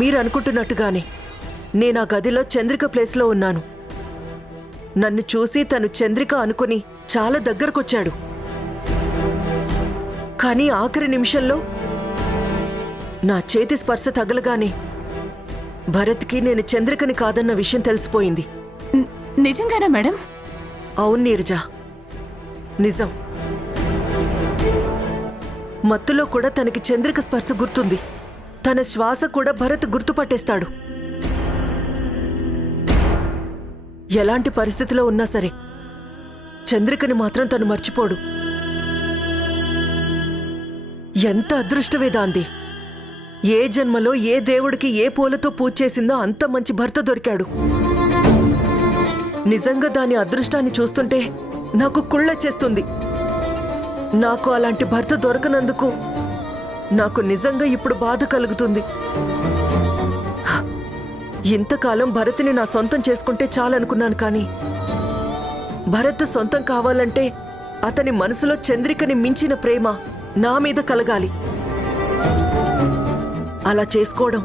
మీరు అనుకుంటున్నట్టుగానే నేను ఆ గదిలో చంద్రిక ప్లేస్లో ఉన్నాను. నన్ను చూసి తను చంద్రిక అనుకుని చాలా దగ్గరకొచ్చాడు. కానీ ఆఖరి నిమిషంలో నా చేతి స్పర్శ తగలగానే భరత్కి నేను చంద్రికని కాదన్న విషయం తెలిసిపోయింది. నిజంగానా మేడం? అవును నీరజ, నిజం. మత్తులో కూడా తనకి చంద్రిక స్పర్శ గుర్తుంది. తన శ్వాస కూడా భరత్ గుర్తుపట్టేస్తాడు. ఎలాంటి పరిస్థితిలో ఉన్నా సరే చంద్రికని మాత్రం తను మర్చిపోడు. ఎంత అదృష్టవేదాంది! ఏ జన్మలో ఏ దేవుడికి ఏ పూలతో పూజ చేసిందో అంత మంచి భర్త దొరికాడు. నిజంగా దాని అదృష్టాన్ని చూస్తుంటే నాకు కుళ్ళొచ్చేస్తుంది. నాకు అలాంటి భర్త దొరకనందుకు నాకు నిజంగా ఇప్పుడు బాధ కలుగుతుంది. ఇంతకాలం భరత్ని నా సొంతం చేసుకుంటే చాలనుకున్నాను. కానీ భరత్ సొంతం కావాలంటే అతని మనసులో చంద్రికని మించిన ప్రేమ నా మీద కలగాలి. అలా చేసుకోవడం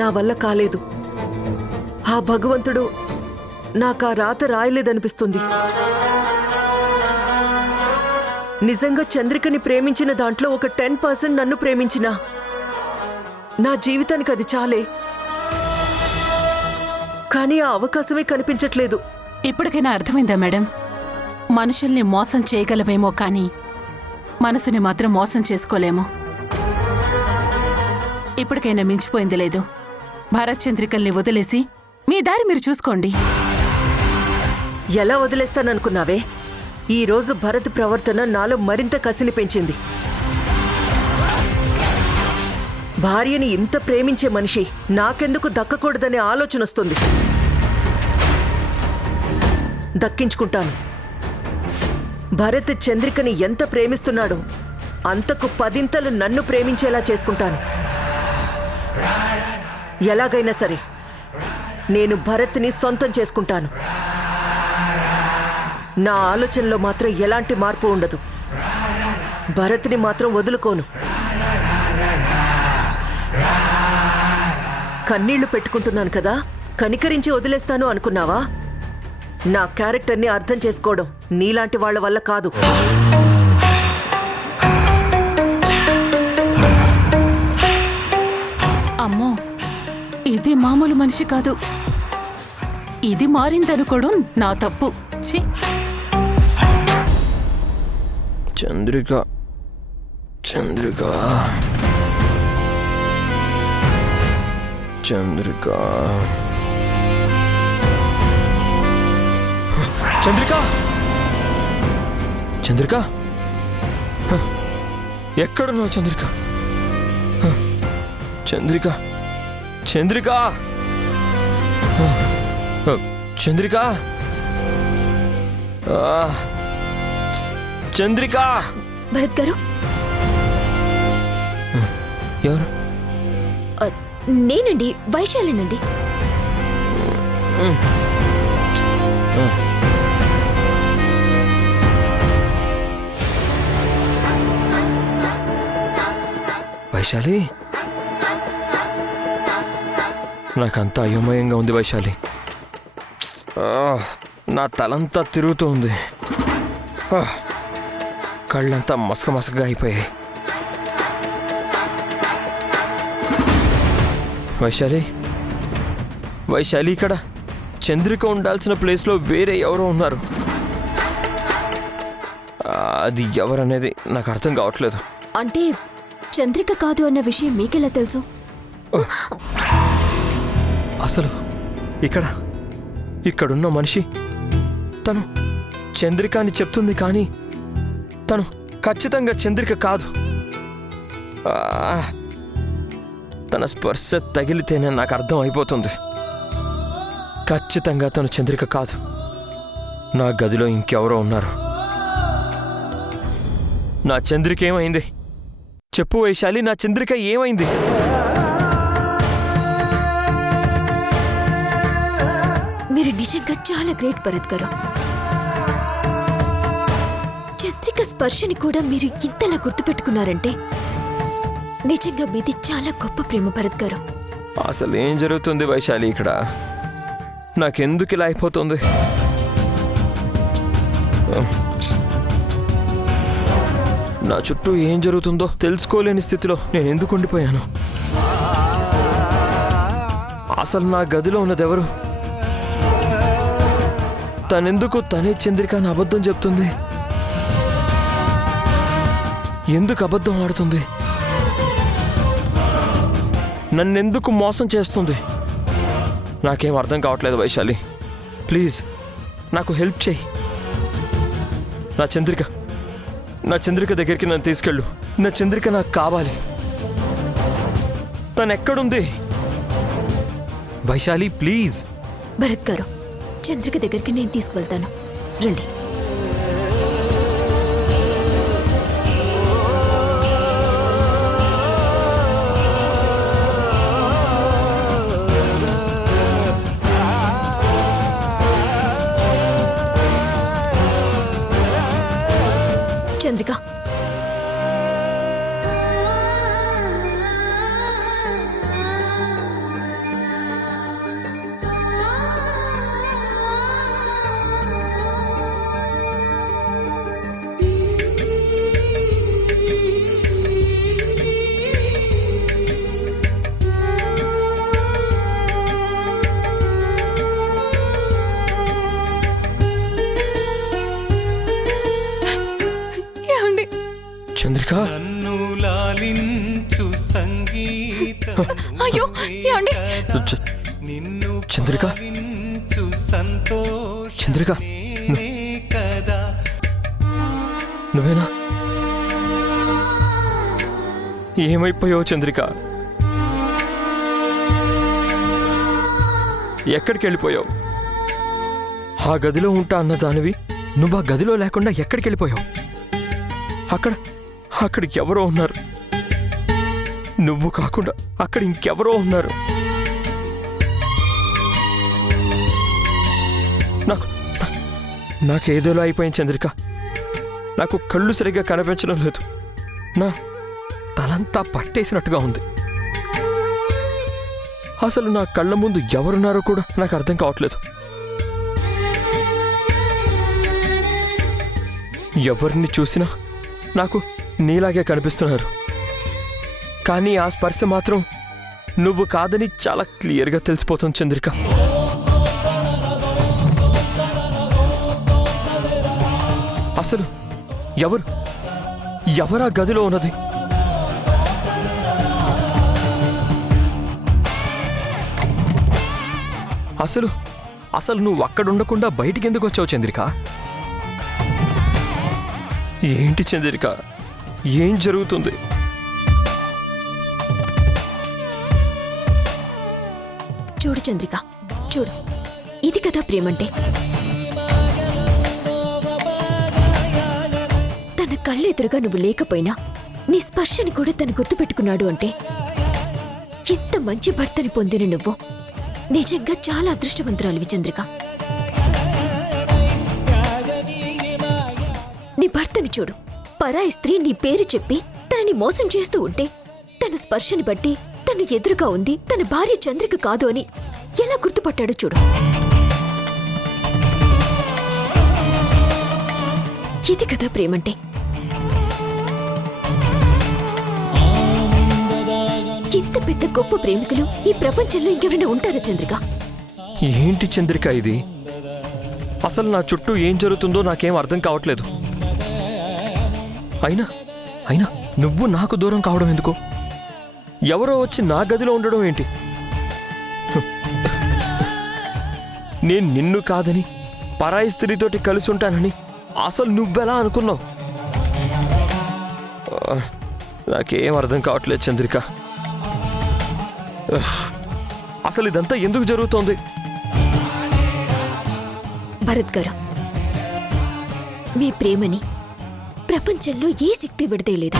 నా వల్ల కాలేదు. ఆ భగవంతుడు నాకా రాత రాయలేదనిపిస్తుంది. నిజంగా చంద్రికని ప్రేమించిన దాంట్లో ఒక 10% నన్ను ప్రేమించినా నా జీవితానికి అది చాలే. కానీ ఆ అవకాశమే కనిపించట్లేదు. ఇప్పటికైనా అర్థమైందా మేడం? మనుషుల్ని మోసం చేయగలవేమో కానీ మనసుని మాత్రం మోసం చేసుకోలేము. ఇప్పటికైనా మించిపోయింది లేదు. భరత్ చంద్రికల్ని వదిలేసి మీ దారి మీరు చూసుకోండి. ఎలా వదిలేస్తాననుకున్నావే? ఈరోజు భరత్ ప్రవర్తన నాలో మరింత కసిని పెంచింది. భార్యని ఇంత ప్రేమించే మనిషి నాకెందుకు దక్కకూడదనే ఆలోచన వస్తుంది. దక్కించుకుంటాను. భరత్ చంద్రికని ఎంత ప్రేమిస్తున్నాడో అంతకు 10 నన్ను ప్రేమించేలా చేసుకుంటాను. ఎలాగైనా సరే నేను భరత్ని సొంతం చేసుకుంటాను. నా ఆలోచనలో మాత్రం ఎలాంటి మార్పు ఉండదు. భరత్ని మాత్రం వదులుకోను. కన్నీళ్లు పెట్టుకుంటున్నాను కదా, కనికరించి వదిలేస్తాను అనుకున్నావా? నా క్యారెక్టర్ని అర్థం చేసుకోవడం నీలాంటి వాళ్ళ వల్ల కాదు. అమ్మో, ఇది మామూలు మనిషి కాదు. ఇది మారిందనుకోవడం నా తప్పు. ఛీ! చంద్రిక, చంద్రిక, చంద్రిక, చంద్రిక, చంద్రిక, ఎక్కడున్నావు చంద్రిక? చంద్రిక, చంద్రిక, చంద్రిక, చంద్రిక. భరత్ గారు, ఎవరు? నేనండి, వైశాలినండి. వైశాలి, నాకంతా అయోమయంగా ఉంది వైశాలి. నా తలంతా తిరుగుతూ ఉంది. కళ్ళంతా మసకమసకగా అయిపోయాయి. వైశాలి, వైశాలి, ఇక్కడ చంద్రిక ఉండాల్సిన ప్లేస్లో వేరే ఎవరో ఉన్నారు. అది ఎవరనేది నాకు అర్థం కావట్లేదు. అంటే చంద్రిక కాదు అన్న విషయం మీకెలా తెలుసు? అసలు ఇక్కడున్న మనిషి తను చంద్రిక అని చెప్తుంది, కానీ తను ఖచ్చితంగా చంద్రిక కాదు. తన స్పర్శ తగిలితేనే నాకు అర్థం అయిపోతుంది. ఖచ్చితంగా తను చంద్రిక కాదు. నా గదిలో ఇంకెవరో ఉన్నారు. నా చంద్రిక ఏమైంది? చెప్పు వైశాలి, నా చంద్రిక ఏమైంది? మీరు నిజంగా చాలా గ్రేట్ భరత్ గారు. చంద్రిక చంద్రిక స్పర్శని కూడా మీరు ఇంతలా గుర్తుపెట్టుకున్నారంటే నిజంగా మీది చాలా గొప్ప ప్రేమ భరత్ గారు. అసలు ఏం జరుగుతుంది వైశాలి ఇక్కడ? నాకెందుకు ఇలా అయిపోతుంది? నా చుట్టూ ఏం జరుగుతుందో తెలుసుకోలేని స్థితిలో నేను ఎందుకు ఉండిపోయాను? అసలు నా గదిలో ఉన్నదెవరు? తనెందుకు తనే చంద్రిక అని అబద్ధం చెప్తుంది? ఎందుకు అబద్ధం ఆడుతుంది? నన్నెందుకు మోసం చేస్తుంది? నాకేం అర్థం కావట్లేదు వైశాలి. ప్లీజ్ నాకు హెల్ప్ చేయి. నా చంద్రిక దగ్గరికి నన్ను తీసుకెళ్ళు. నా చంద్రిక నాకు కావాలి. తను ఎక్కడుంది? వైశాలి ప్లీజ్. భరత్ గారు, చంద్రిక దగ్గరికి నేను తీసుకువెళ్తాను, రండి. చంద్రిక, చంద్రిక, అయ్యో ఏమండి? చంద్రిక, చంద్రిక, నువ్వేనా? ఏమైపోయావు చంద్రిక? ఎక్కడికి వెళ్ళిపోయావు? ఆ గదిలో ఉంటా అన్న దానివి నువ్వు ఆ గదిలో లేకుండా ఎక్కడికి వెళ్ళిపోయావు? అక్కడ ఎవరో ఉన్నారు. నువ్వు కాకుండా అక్కడ ఇంకెవరో ఉన్నారు. నాకేదోలో అయిపోయింది చంద్రిక. నాకు కళ్ళు సరిగ్గా కనిపించడం లేదు. నా తలంతా పట్టేసినట్టుగా ఉంది. అసలు నా కళ్ళ ముందు ఎవరున్నారో కూడా నాకు అర్థం కావట్లేదు. ఎవరిని చూసినా నాకు నీలాగే కనిపిస్తున్నారు. కానీ ఆ స్పర్శ మాత్రం నువ్వు కాదని చాలా క్లియర్గా తెలిసిపోతుంది చంద్రిక. అసలు ఎవరా గదిలో ఉన్నది? అసలు నువ్వు అక్కడ ఉండకుండా బయటికి ఎందుకు వచ్చావు చంద్రిక? ఏంటి చంద్రిక, ఏం జరుగుతుంది? చూడు చంద్రిక, చూడు, ఇది కదా ప్రేమంటే. తన కళ్ళెదురుగా నువ్వు లేకపోయినా నీ స్పర్శని కూడా తను గుర్తుపెట్టుకున్నాడు అంటే ఎంత మంచి భర్తని పొందిన నువ్వు నిజంగా చాలా అదృష్టవంతురాలివి చంద్రిక. నీ భర్తని చూడు, పరాయి స్త్రీ నీ పేరు చెప్పి తనని మోసం చేస్తూ ఉంటే తన స్పర్శని బట్టి తను ఎదురుగా ఉంది, తన భార్య చంద్రిక కాదు అని ఎలా గుర్తుపట్టాడో చూడు. ఇది కదా ప్రేమంటే. ఇంత పెద్ద గొప్ప ప్రేమికులు ఈ ప్రపంచంలో ఇంకెవరైనా ఉంటారా చంద్రిక? ఏంటి చంద్రిక ఇది? అసలు నా చుట్టూ ఏం జరుగుతుందో నాకేం అర్థం కావట్లేదు. అయినా నువ్వు నాకు దూరం కావడం ఎందుకు? ఎవరో వచ్చి నా గదిలో ఉండడం ఏంటి? నేను నిన్ను కాదని పరాయి స్త్రీతోటి కలిసి ఉంటానని అసలు నువ్వెలా అనుకున్నావు? నాకేం అర్థం కావట్లేదు చంద్రిక. అసలు ఇదంతా ఎందుకు జరుగుతోంది? భరత్ గారు, మీ ప్రేమని ప్రపంచంలో ఏ శక్తి విడదీయలేదు.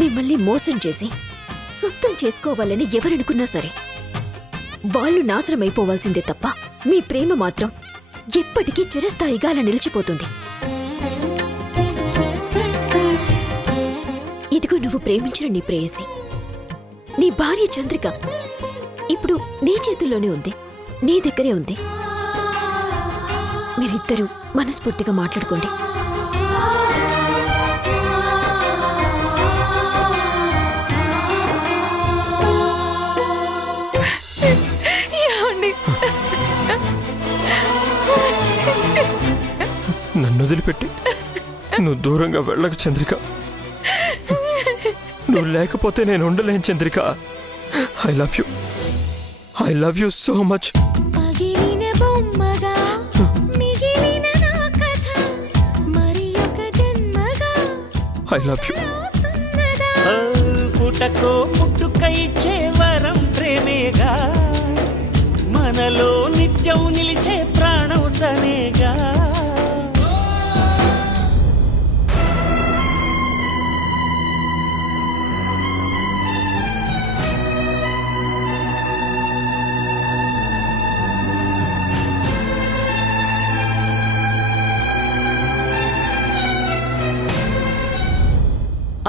మిమ్మల్ని మోసం చేసి సొంతం చేసుకోవాలని ఎవరనుకున్నా సరే వాళ్ళు నాశనమైపోవాల్సిందే తప్ప మీ ప్రేమ మాత్రం ఎప్పటికీ చిరస్థాయిగా అలా నిలిచిపోతుంది. ఇదిగో నువ్వు ప్రేమించిన నీ ప్రేయసి, నీ భార్య చంద్రిక ఇప్పుడు నీ చేతుల్లోనే ఉంది, నీ దగ్గరే ఉంది. మీరిద్దరూ మనస్ఫూర్తిగా మాట్లాడుకోండి. నన్ను వదిలిపెట్టి నువ్వు దూరంగా వెళ్ళకు చంద్రిక. నువ్వు లేకపోతే నేను ఉండలేను Chandrika. I love you so much. I love you. పుటకో పుట్టుకై వరం ప్రేమేగా, మనలో నిత్యం నిలిచే ప్రాణం తనేగా.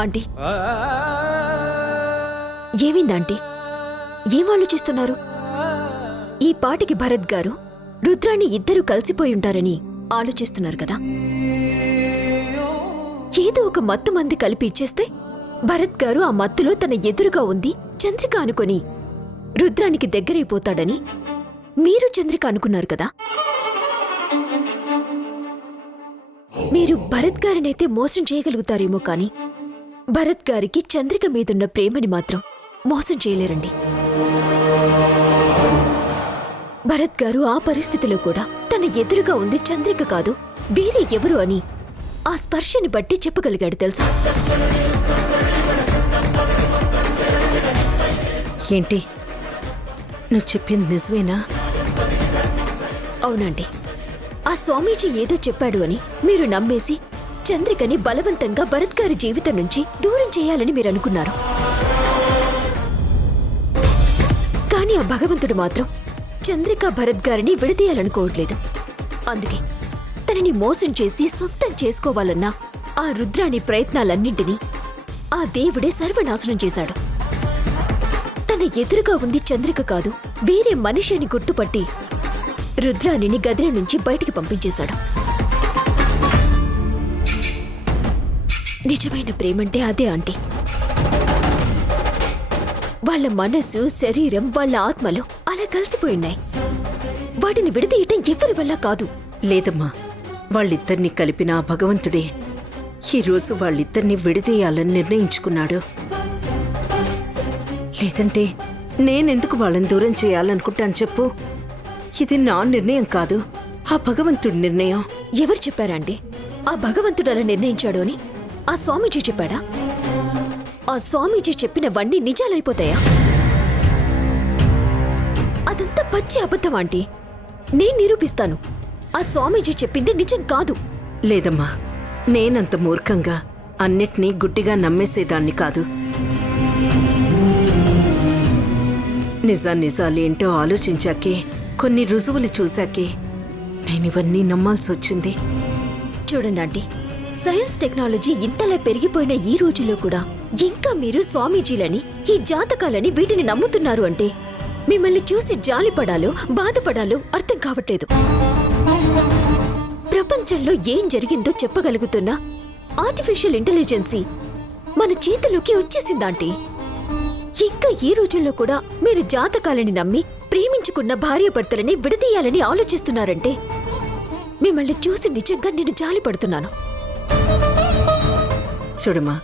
ఆంటీ, ఏమైంది ఆంటీ? ఏం ఆలోచిస్తున్నారు? ఈ పాటికి భరత్ గారు రుద్రాని ఇద్దరూ కలిసిపోయి ఉంటారని ఆలోచిస్తున్నారు కదా. ఏదో ఒక మత్తు మంది కలిపి ఇచ్చేస్తే భరత్ గారు ఆ మత్తులో తన ఎదురుగా ఉంది చంద్రిక అనుకొని రుద్రానికి దగ్గరైపోతాడని మీరు చంద్రిక అనుకున్నారు కదా. మీరు భరత్ గారినైతే మోసం చేయగలుగుతారేమో కానీ భరత్ గారికి చంద్రిక మీదున్న ప్రేమని మాత్రం మోసం చేయలేరండి. భరత్ గారు ఆ పరిస్థితిలో కూడా తన ఎదురుగా ఉంది చంద్రిక కాదు వేరే ఎవరు అని ఆ స్పర్శని బట్టి చెప్పగలిగాడు తెలుసా. ఏంటి నువ్వు చెప్పింది నిజమేనా? అవునండి, ఆ స్వామీజీ ఏదో చెప్పాడు అని మీరు నమ్మేసి చంద్రికని బలవంతంగా భరత్ గారి జీవితం నుంచి దూరం చేయాలని మీరు అనుకున్నారు. కానీ ఆ భగవంతుడు మాత్రం చంద్రిక భరత్ గారిని విడదీయాలనుకోవట్లేదు. అందుకే తనని మోసం చేసి సొంతం చేసుకోవాలన్న ఆ రుద్రాని ప్రయత్నాలన్నింటినీ ఆ దేవుడే సర్వనాశనం చేశాడు. తన ఎదురుగా ఉంది చంద్రిక కాదు వేరే మనిషి అని గుర్తుపట్టి రుద్రాణిని గదిలో నుంచి బయటికి పంపించేశాడు. నిజమైన ప్రేమంటే అదే ఆంటీ. వాళ్ళ మనసు, శరీరం, వాళ్ళ ఆత్మలు అలా కలిసిపోయినాయి. వాటిని విడదీయటం ఎవరి వల్ల కాదు. లేదమ్మా, వాళ్ళిద్దరినీ కలిపిన ఆ భగవంతుడే ఈరోజు వాళ్ళిద్దరినీ విడదీయాలని నిర్ణయించుకున్నాడు. లేదంటే నేనెందుకు వాళ్ళని దూరం చేయాలనుకుంటాను చెప్పు? ఇది నా నిర్ణయం కాదు, ఆ భగవంతుడి నిర్ణయం. ఎవరు చెప్పారండి ఆ భగవంతుడు అలా నిర్ణయించాడు అని? ఆ స్వామీజీ చెప్పాడా? ఆ స్వామీజీ చెప్పినవన్నీ నిజాలైపోతాయా? అదంతా పచ్చి అబద్ధం ఆంటీ. నేను నిరూపిస్తాను ఆ స్వామీజీ చెప్పింది నిజం కాదు. లేదమ్మా, నేనంత మూర్ఖంగా అన్నిటినీ గుడ్డిగా నమ్మేసేదాన్ని కాదు. నిజాలేంటో ఆలోచించాకే, కొన్ని రుజువులు చూశాకే నేనివన్నీ నమ్మాల్సొచ్చింది. చూడండి ఆంటీ, సైన్స్ టెక్నాలజీ ఇంతలా పెరిగిపోయిన ఈ రోజుల్లో కూడా ఇంకా మీరు స్వామీజీలని, ఈ జాతకాలని వీటిని నమ్ముతున్నారు అంటే మిమ్మల్ని చూసి జాలిపడాలో బాధపడాలో అర్థం కావట్లేదు. ప్రపంచంలో ఏం జరిగిందో చెప్పగలుగుతున్న ఆర్టిఫిషియల్ ఇంటెలిజెన్సీ మన చేతిలోకి వచ్చేసిందాంటీ. ఇంకా ఈ రోజుల్లో కూడా మీరు జాతకాలని నమ్మి ప్రేమించుకున్న భార్యాభర్తలని విడదీయాలని ఆలోచిస్తున్నారంటే మిమ్మల్ని చూసి నిజంగా నేను జాలిపడుతున్నాను. చూడమా,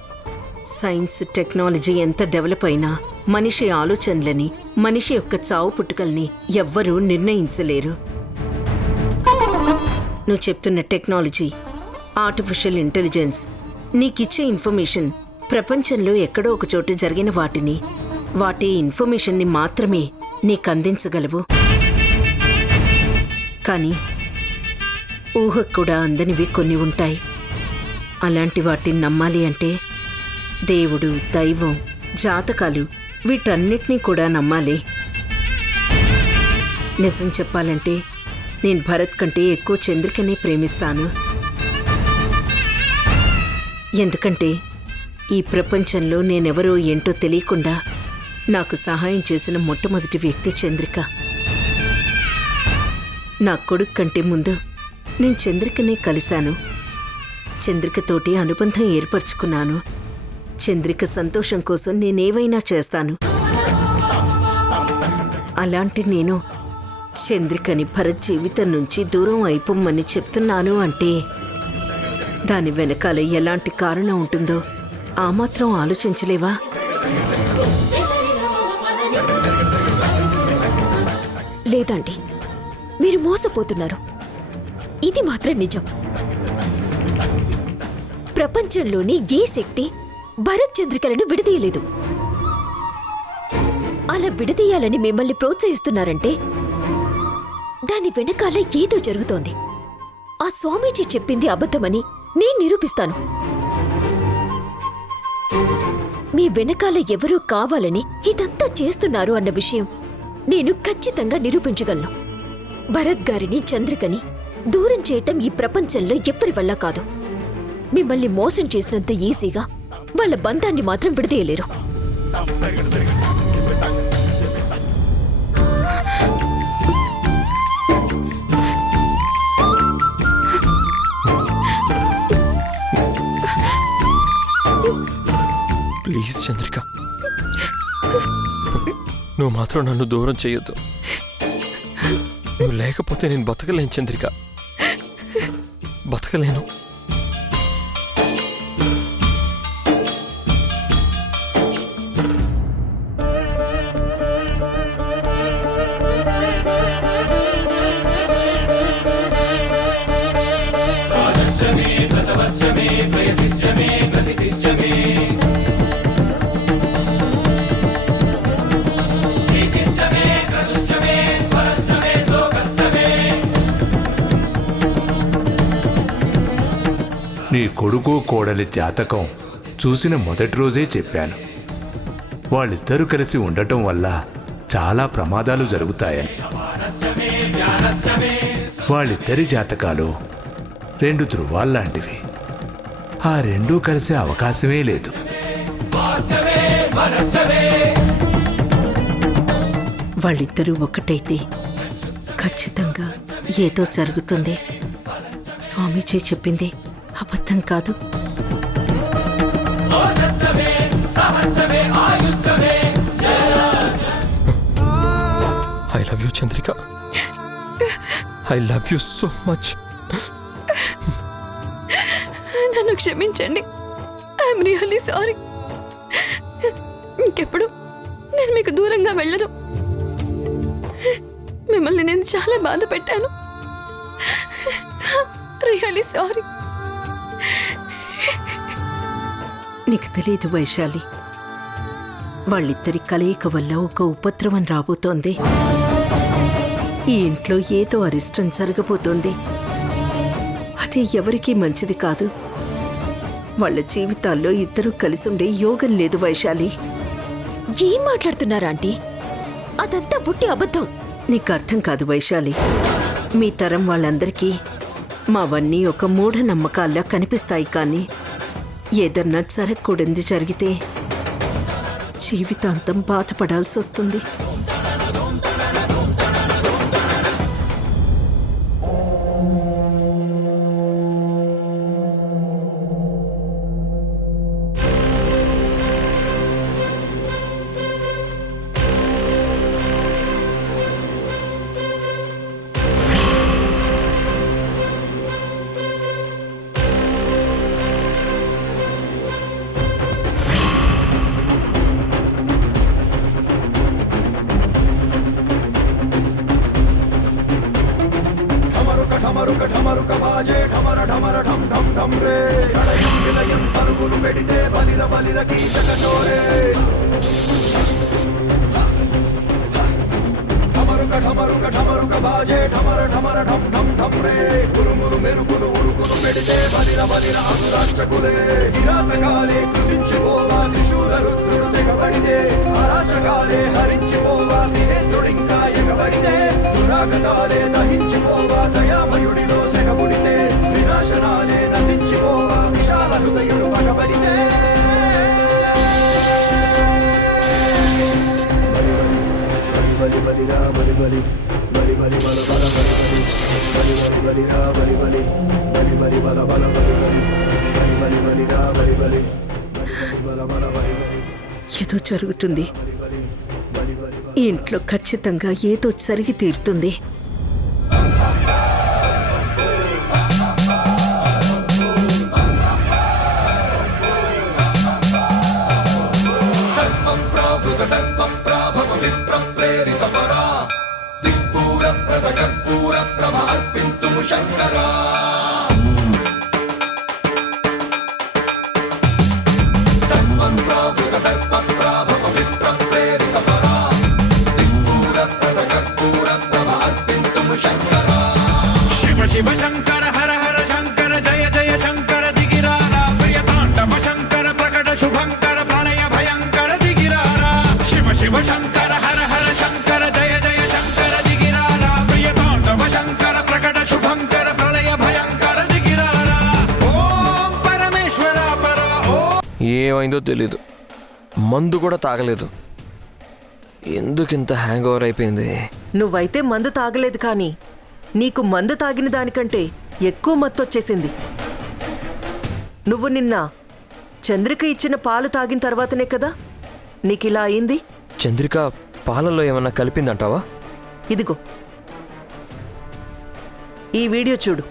సైన్స్ టెక్నాలజీ ఎంత డెవలప్ అయినా మనిషి ఆలోచనలని, మనిషి యొక్క చావు పుట్టుకల్ని ఎవ్వరూ నిర్ణయించలేరు. నువ్వు చెప్తున్న టెక్నాలజీ, ఆర్టిఫిషియల్ ఇంటెలిజెన్స్ నీకిచ్చే ఇన్ఫర్మేషన్ ప్రపంచంలో ఎక్కడో ఒక చోట జరిగిన వాటి ఇన్ఫర్మేషన్ని మాత్రమే నీకందించగలవు. కానీ ఊహకు కూడా అందనివి కొన్ని ఉంటాయి. అలాంటి వాటిని నమ్మాలి అంటే దేవుడు, దైవం, జాతకాలు వీటన్నిటినీ కూడా నమ్మాలి. నిజం చెప్పాలంటే నేను భరత్ కంటే ఎక్కువ చంద్రికనే ప్రేమిస్తాను. ఎందుకంటే ఈ ప్రపంచంలో నేనెవరో ఏంటో తెలియకుండా నాకు సహాయం చేసిన మొట్టమొదటి వ్యక్తి చంద్రిక. నా కొడుకు కంటే ముందు నేను చంద్రికనే కలిశాను. చంద్రికతోటి అనుబంధం ఏర్పరచుకున్నాను. చంద్రిక సంతోషం కోసం నేనేవైనా చేస్తాను. అలాంటి నేను చంద్రికని భరత్ జీవితం నుంచి దూరం అయిపోమ్మని చెప్తున్నాను అంటే దాని వెనకాల ఎలాంటి కారణం ఉంటుందో ఆ మాత్రం ఆలోచించలేవా? లేదండి, మీరు మోసపోతున్నారు. ఇది మాత్రం నిజం. ప్రపంచంలోని ఏ శక్తి భరత్ చంద్రికలను విడదీయలేదు. అలా విడదీయాలని మిమ్మల్ని ప్రోత్సహిస్తున్నారంటే దాని వెనకాల ఏదో జరుగుతోంది. ఆ స్వామీజీ చెప్పింది అబద్ధమని నేను నిరూపిస్తాను. మీ వెనకాల ఎవరో కావాలని ఇదంతా చేస్తున్నారు అన్న విషయం నేను ఖచ్చితంగా నిరూపించగలను. భరత్ గారిని చంద్రికని దూరం చేయటం ఈ ప్రపంచంలో ఎవ్వరి వల్ల కాదు. మిమ్మల్ని మోసం చేసినంత ఈజీగా వాళ్ళ బంధాన్ని మాత్రం విడదీయలేరు. ప్లీజ్ చంద్రిక, నువ్వు మాత్రం నన్ను దూరం చేయొద్దు. నువ్వు లేకపోతే నేను బతకలేను చంద్రిక, బతకలేను. నీ కొడుకు కోడలి జాతకం చూసిన మొదటి రోజే చెప్పాను. వాళ్ళిద్దరూ కలిసి ఉండటం వల్ల చాలా ప్రమాదాలు జరుగుతాయని. వాళ్ళిద్దరి జాతకాలు 2 ధృవాల్లాంటివి. ఆ రెండూ కలిసే అవకాశమే లేదు. వాళ్ళిద్దరూ ఒక్కటైతే ఖచ్చితంగా ఏదో జరుగుతుంది. స్వామీజీ చెప్పింది అబద్ధం కాదు. I love you Chandrika, I love you so much. నన్ను క్షమించండి. I'm really sorry. ఇంకెప్పుడు నేను మీకు దూరంగా వెళ్ళను. మిమ్మల్ని నేను చాలా బాధ పెట్టాను. Really sorry. నీకు తెలియదు వైశాలి, వాళ్ళిద్దరి కలయిక వల్ల ఒక ఉపద్రవం రాబోతోంది. ఈ ఇంట్లో ఏదో అరిష్టం జరగబోతోంది. అది ఎవరికీ మంచిది కాదు. వాళ్ళ జీవితాల్లో ఇద్దరూ కలిసి ఉండే యోగం లేదు వైశాలి. ఏం మాట్లాడుతున్నారా ఆంటీ? అదంతా పుట్టి అబద్ధం. నీకు అర్థం కాదు వైశాలి. మీ తరం వాళ్ళందరికీ మావన్నీ ఒక మూఢనమ్మకాల్లా కనిపిస్తాయి. కానీ ఏదన్నా జరగకూడదు జరిగితే జీవితాంతం బాధపడాల్సి వస్తుంది. ఢమరుక ఢమరుక బాజే ఢమర ఢమర ఢం ఢం ఢం రే గురుమురు మెరుపులు ఉరుకులు పెడితే బలిర బలిర అనురాచకులే కిరాతకాలే కృషించిపోవా త్రిశూల రుద్రుడు తెగబడితే అరాచకాలే హరించిపోవా త్రినేత్రుడింకా ఎగబడితే దురాగతాలే దహించిపోవా దయామయుడిలో సెగబుడితే వినాశనాలే నశించిపోవా విశాల హృదయుడు పగబడితే బలి బలిరా బలి బలి బలి బలి బల బల బలి బలి బలి బలిరా బలి బలి బలి బలి బల బల బలి బలి బలి బలి బలిరా బలి బలి బలి బల బల బలి బలి ఏదో జరుగుతుంది. బలి బలి బలి ఈ ఇంట్లో ఖచ్చితంగా ఏదో జరిగి తీరుతుంది. శివ శివ శంకర హర హర శంకర జయ జయ శంకర దిగిరారా ప్రియతాండవ శంకర ప్రకట శుభంకర ప్రళయ భయంకర దిగిరారా శివ శివ శంకర హర హర శంకర జయ జయ శంకర దిగిరారా ప్రియతాండవ శంకర ప్రకట శుభంకర ప్రళయ భయంకర దిగిరారా ఓం పరమేశ్వర పర ఓం. ఏమైందో తెలీదు, మందు కూడా తాగలేదు. ఎందుకింత హ్యాంగ్ ఓవర్ అయిపోయింది? నువ్వైతే మందు తాగలేదు కానీ నీకు మందు తాగిన దానికంటే ఎక్కువ మత్తొచ్చేసింది. నువ్వు నిన్న చంద్రిక ఇచ్చిన పాలు తాగిన తర్వాతనే కదా నీకిలా అయింది. చంద్రిక పాలల్లో ఏమన్నా కలిపిందంటావా? ఇదిగో ఈ వీడియో చూడు.